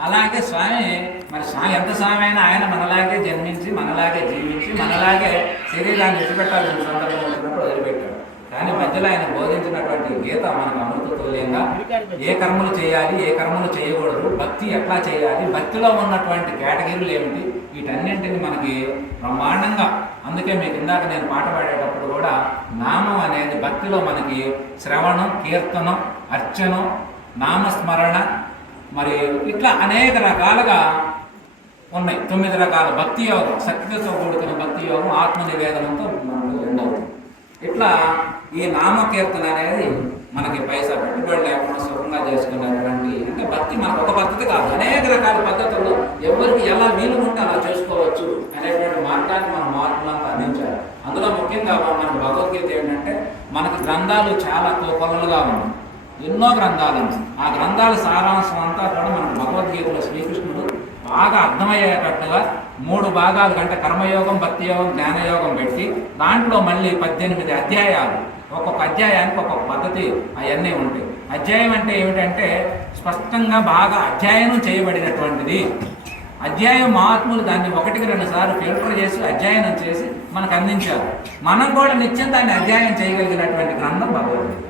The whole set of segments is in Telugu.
అలాగే స్వామి మరి స్వామి ఎంత స్వామి అయినా ఆయన మనలాగే జన్మించి మనలాగే జీవించి మనలాగే శరీరాన్ని విడిచిపెట్టాల్సిన సందర్భం వచ్చినప్పుడు వదిలిపెట్టాడు. కానీ మధ్యలో ఆయన బోధించినటువంటి గీత మనకు అమృత తుల్యంగా ఏ కర్మలు చేయాలి ఏ కర్మలు చేయకూడదు భక్తి ఎట్లా చేయాలి భక్తిలో ఉన్నటువంటి కేటగిరీలు ఏమిటి వీటన్నింటిని మనకి బ్రహ్మాండంగా అందుకే మీకు ఇందాక నేను పాట పాడేటప్పుడు కూడా నామం అనేది భక్తిలో మనకి శ్రవణం కీర్తనం అర్చనం నామస్మరణ మరి ఇట్లా అనేక రకాలుగా ఉన్నాయి. తొమ్మిది రకాల భక్తి యోగం శక్తితో కూడుకున్న భక్తి యోగం ఆత్మ నివేదనంతో మనకు ఉండవుతుంది ఇట్లా ఈ నామకీర్తన అనేది మనకి పైసా పెట్టుబడి లేకుండా సుఖంగా చేసుకునేటువంటి అంటే భక్తి మనకు ఒక పద్ధతి కాదు. అనేక రకాల పద్ధతుల్లో ఎవరికి ఎలా వీలు ఉంటే అలా చేసుకోవచ్చు అనేటువంటి మార్గాన్ని మనం మార్పులంతా అందించాలి అందులో ముఖ్యంగా మనకి భగవద్గీత ఏంటంటే మనకి గ్రంథాలు చాలా కోకొల్లలుగా ఉన్నాయి. ఎన్నో గ్రంథాలు ఆ గ్రంథాల సారాంశం అంతా కూడా మనకు భగవద్గీతలో శ్రీకృష్ణుడు బాగా అర్థమయ్యేటట్టుగా మూడు భాగాలు కంటే కర్మయోగం భక్తియోగం జ్ఞానయోగం పెట్టి దాంట్లో మళ్ళీ పద్దెనిమిది అధ్యాయాలు. ఒక్కొక్క అధ్యాయానికి ఒక్కొక్క పద్ధతి అవన్నీ ఉంటాయి. అధ్యాయం అంటే ఏమిటంటే స్పష్టంగా బాగా అధ్యయనం చేయబడినటువంటిది. అధ్యాయం మహాత్ములు దాన్ని ఒకటికి రెండు సార్లు ఫిల్టర్ చేసి అధ్యయనం చేసి మనకు అందించారు. మనం కూడా నిత్యం దాన్ని అధ్యయనం చేయగలిగినటువంటి గ్రంథం భగవద్గీత.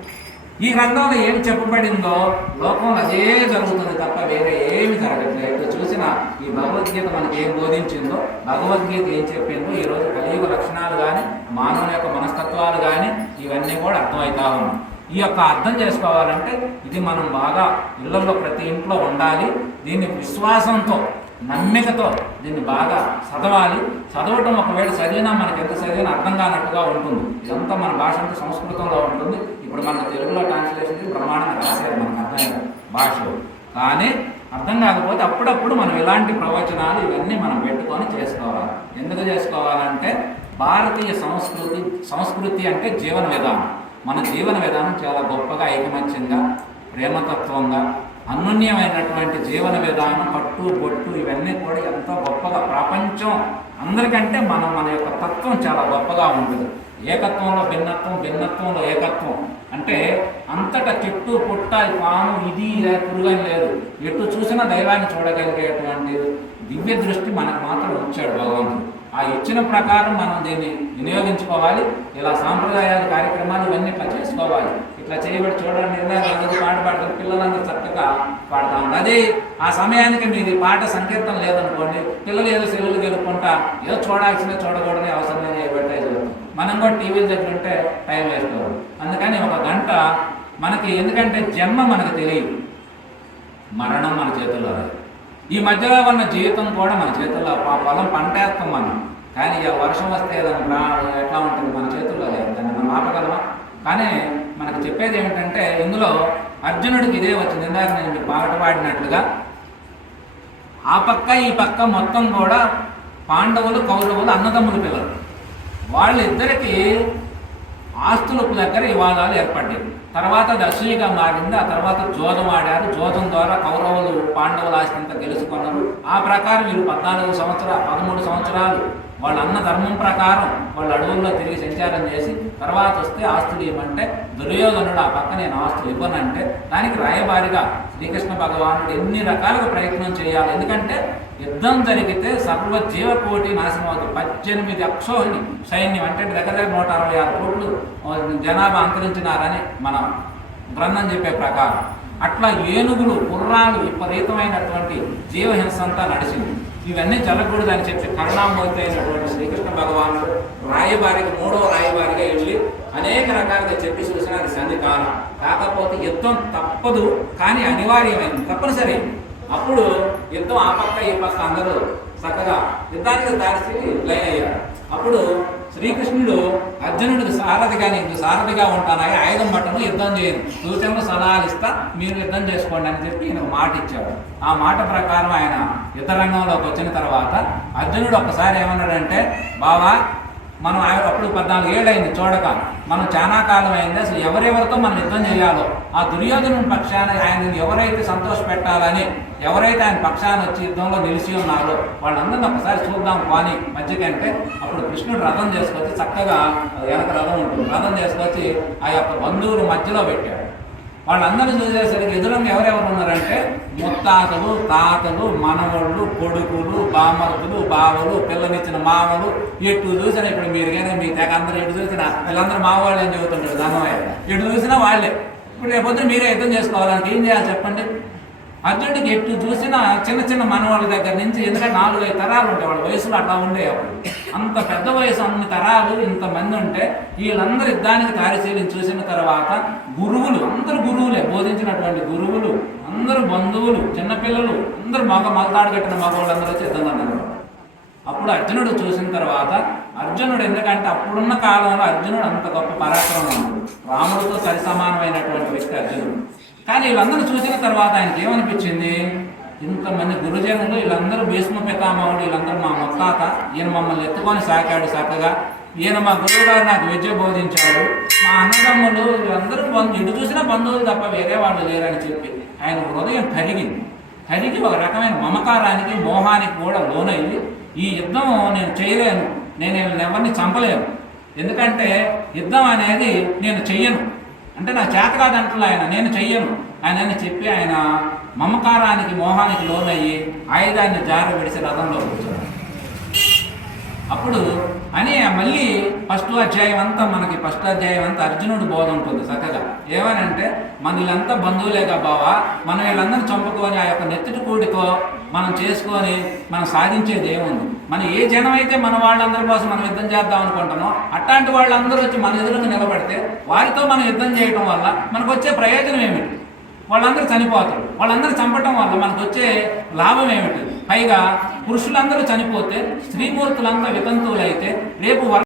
ఈ గ్రంథంలో ఏమి చెప్పబడిందో లోకంలో అదే జరుగుతుంది తప్ప వేరే ఏమి జరగట్లేదు. చూసిన ఈ భగవద్గీత మనకి ఏం బోధించిందో భగవద్గీత ఏం చెప్పిందో ఈ రోజు కలియుగ లక్షణాలు కానీ మానవుని యొక్క మనస్తత్వాలు కానీ ఇవన్నీ కూడా అర్థమవుతా ఉన్నాయి. ఈ యొక్క అర్థం చేసుకోవాలంటే ఇది మనం బాగా ఇళ్ళలో ప్రతి ఇంట్లో ఉండాలి. దీన్ని విశ్వాసంతో నమ్మికతో దీన్ని బాగా చదవాలి. చదవటం ఒకవేళ చదివినా మనకి ఎంత చదివినా అర్థం కానట్టుగా ఉంటుంది. ఇదంతా మన భాష అంతా సంస్కృతంలో ఉంటుంది. ఇప్పుడు మన తెలుగులో ట్రాన్స్లేషన్ ప్రమాణంగా రాశారు మనకు అర్థమైన భాషలో. కానీ అర్థం కాకపోతే అప్పుడప్పుడు మనం ఇలాంటి ప్రవచనాలు ఇవన్నీ మనం పెట్టుకొని చేసుకోవాలి. ఎందుకు చేసుకోవాలంటే భారతీయ సంస్కృతి సంస్కృతి అంటే జీవన విధానం. మన జీవన విధానం చాలా గొప్పగా ఐకమత్యంగా ప్రేమతత్వంగా అన్యోన్యమైనటువంటి జీవన విధానం పట్టు బొట్టు ఇవన్నీ కూడా ఎంతో గొప్పగా ప్రపంచం అందరికంటే మనం మన యొక్క తత్వం చాలా గొప్పగా ఉంటుంది. ఏకత్వంలో భిన్నత్వం భిన్నత్వంలో ఏకత్వం. అంటే అంతటా చెట్టు పుట్ట పాము ఇది పురుగని లేదు. ఎటు చూసినా దైవాన్ని చూడగలిగేటువంటి దివ్య దృష్టి మనకు మాత్రం ఇచ్చాడు భగవంతుడు. ఆ ఇచ్చిన ప్రకారం మనం దీన్ని వినియోగించుకోవాలి. ఇలా సాంప్రదాయాలు కార్యక్రమాలు ఇవన్నీ ఇట్లా చేసుకోవాలి. ఇట్లా చేయబడి చూడండి నిర్ణయం అందరూ పాట పాడుతున్న పిల్లలందరూ చక్కగా పాడుతూ ఉన్నారు అదే ఆ సమయానికి మీది పాట సంకీర్తన లేదనుకోండి పిల్లలు ఏదో సెలవులు గెలుపుకుంటా ఏదో చూడాల్సిన చూడకూడని అవసరం లేదు చేయబట్టే మనం కూడా టీవీ దగ్గర ఉంటే టైం వేస్ట్ అందుకని ఒక గంట మనకి ఎందుకంటే జన్మ మనకు తెలియదు. మరణం మన చేతుల్లో ఈ మధ్యలో ఉన్న జీవితం కూడా మన చేతుల్లో ఆ పొలం పంటేస్తాం మనం. కానీ ఇక వర్షం వస్తే దాని ఎట్లా ఉంటుంది? మన చేతుల్లో లేదు. దాన్ని మనం ఆపగలమా? కానీ మనకు చెప్పేది ఏమిటంటే ఇందులో అర్జునుడికి ఇదే వచ్చింది. ఇందాక నేను మీకు పాట పాడినట్లుగా ఆ పక్క ఈ పక్క మొత్తం కూడా పాండవులు కౌరవులు అన్నదమ్ముల పిల్లలు. వాళ్ళిద్దరికీ ఆస్తుల దగ్గర వివాదాలు ఏర్పడ్డాయి. తర్వాత అది మారింది ఆ తర్వాత జోదం ఆడారు. జోదం ద్వారా కౌరవులు పాండవుల ఆస్తి అంతా గెలుచుకున్నారు. ఆ ప్రకారం వీళ్ళు పద్నాలుగు సంవత్సరాలు పదమూడు సంవత్సరాలు వాళ్ళ అన్న ధర్మం ప్రకారం వాళ్ళు అడవుల్లో తిరిగి సంచారం చేసి తర్వాత వస్తే ఆస్తులు ఇవ్వమంటే దుర్యోధనుడు ఆ పక్క నేను ఆస్తులు ఇవ్వనంటే దానికి రాయబారిగా శ్రీకృష్ణ భగవానుడు ఎన్ని రకాలుగా ప్రయత్నం చేయాలి. ఎందుకంటే యుద్ధం జరిగితే సర్వ జీవకోటి నాశనం అవుతుంది. పద్దెనిమిది అక్షోహిణి సైన్యం అంటే దగ్గర దగ్గర నూట అరవై ఆరు కోట్లు జనాభా అంతరించినారని మన గ్రంథం చెప్పే ప్రకారం. అట్లా ఏనుగులు గుర్రాలు విపరీతమైనటువంటి జీవహింసంతా నడిచింది. ఇవన్నీ జరగకూడదని చెప్పి కరుణామూర్తి అయినటువంటి శ్రీకృష్ణ భగవాను రాయబారికి మూడో రాయబారిగా వెళ్ళి అనేక రకాలుగా చెప్పి చూసిన అది సంధి కాలం. కాకపోతే యుద్ధం తప్పదు కానీ అనివార్యమైంది తప్పనిసరి. అప్పుడు యుద్ధం ఆ పక్క ఈ పక్క అందరూ చక్కగా యుద్ధానికి దారి లైన్ అయ్యారు అప్పుడు శ్రీకృష్ణుడు అర్జునుడికి సారథిగా నేను సారథిగా ఉంటానని ఆయుధం పట్టను యుద్ధం చేయను. సూచనలు సలహాలు ఇస్తా మీరు యుద్ధం చేసుకోండి అని చెప్పి ఈయన మాట ఇచ్చాడు. ఆ మాట ప్రకారం ఆయన యుద్ధ రంగంలోకి వచ్చిన తర్వాత అర్జునుడు ఒక్కసారి ఏమన్నాడంటే బావా మనం ఆయన అప్పుడు పద్నాలుగు ఏళ్ళైంది చూడక. మనం చాలా కాలం అయింది అసలు ఎవరెవరితో మనం యుద్ధం చేయాలో ఆ దుర్యోధను పక్షాన ఆయన ఎవరైతే సంతోష పెట్టాలని ఎవరైతే ఆయన పక్షాన వచ్చి యుద్ధంలో నిలిచి ఉన్నారో వాళ్ళందరిని ఒకసారి చూద్దాం కానీ మధ్యకంటే అప్పుడు కృష్ణుడు రథం చేసుకొచ్చి చక్కగా వెనక రథం ఉంటుంది. రథం చేసుకొచ్చి ఆ యొక్క బంధువులు మధ్యలో పెట్టాడు. వాళ్ళందరూ చూసేసరికి ఎదురంగా ఎవరెవరు ఉన్నారంటే ముత్తాతలు తాతలు మనవళ్ళు కొడుకులు బామరుతులు బావలు పిల్లనిచ్చిన మామలు. ఎటు చూసినా ఇప్పుడు మీరు కానీ మీ తెగ అందరూ ఎటు చూసినా వీళ్ళందరూ మావాళ్ళు అని చెబుతుంటారు ధనమయ్య. ఎటు చూసినా వాళ్ళే. ఇప్పుడు రేపొద్దున మీరే యుద్ధం చేసుకోవాలంటే ఏం చేయాలి చెప్పండి? అర్జునుడికి ఎటు చూసినా చిన్న చిన్న మనవాళ్ళ దగ్గర నుంచి ఎందుకంటే నాలుగైదు తరాలు ఉంటాయి వాళ్ళ వయసులో అట్లా ఉండేవాళ్ళు. అంత పెద్ద వయసు అన్ని తరాలు ఇంతమంది ఉంటే వీళ్ళందరూ యుద్ధానికి తారిశీలిని చూసిన తర్వాత గురువులు అందరు గురువులే బోధించినటువంటి గురువులు అందరూ బంధువులు చిన్నపిల్లలు అందరూ మగ మగతాడు కట్టిన మగవాళ్ళందరూ వచ్చి యుద్ధం అన్నారు అప్పుడు అర్జునుడు చూసిన తర్వాత అర్జునుడు ఎందుకంటే అప్పుడున్న కాలంలో అర్జునుడు అంత గొప్ప పరాక్రమం రాముడితో సరి సమానమైనటువంటి వ్యక్తి అర్జునుడు. కానీ వీళ్ళందరూ చూసిన తర్వాత ఆయనకి ఏమనిపించింది? ఇంతమంది గురుజనులు వీళ్ళందరూ భీష్మ పితామహుడు వీళ్ళందరూ మా మొత్తాత ఈయన మమ్మల్ని ఎత్తుకొని సాకాడు చక్కగా. ఈయన మా గురువు గారు నాకు విద్య బోధించాడు. మా అన్నదమ్ములు వీళ్ళందరూ బంధు ఇటు చూసినా బంధువులు తప్ప వేరే వాళ్ళు లేరని చెప్పి ఆయన హృదయం కరిగింది. కరిగి ఒక రకమైన మమకారానికి మోహానికి కూడా లోనయ్యి ఈ యుద్ధం నేను చేయలేను. నేను వీళ్ళని ఎవరిని చంపలేను. ఎందుకంటే యుద్ధం అనేది నేను చెయ్యను. అంటే నా చేత కాదంటున్నా ఆయన. నేను చెయ్యను. ఆయన చెప్పి ఆయన మమకారానికి మోహానికి లోనయ్యి ఆయుధాన్ని జార విడిసి రథంలో కూర్చున్నాడు. అప్పుడు అని మళ్ళీ ఫస్ట్ అధ్యాయం అంతా మనకి ఫస్ట్ అధ్యాయం అంతా అర్జునుడు బోధ ఉంటుంది చక్కగా. ఏమనంటే మన వీళ్ళంతా బంధువులేగా బావా మనం వీళ్ళందరినీ చంపుకొని ఆ యొక్క నెత్తిటి కూడితో మనం చేసుకొని మనం సాధించేది ఏముంది? మనం ఏ జనం అయితే మన వాళ్ళందరి కోసం మనం యుద్ధం చేద్దాం అనుకుంటామో అట్లాంటి వాళ్ళందరూ వచ్చి మన ఎదురుగా నిలబడితే వారితో మనం యుద్ధం చేయడం వల్ల మనకు వచ్చే ప్రయోజనం ఏమిటి? వాళ్ళందరూ చనిపోతారు. వాళ్ళందరూ చంపటం వల్ల మనకు వచ్చే లాభం ఏమిటి? పైగా పురుషులందరూ చనిపోతే స్త్రీమూర్తులంతా వితంతువులైతే రేపు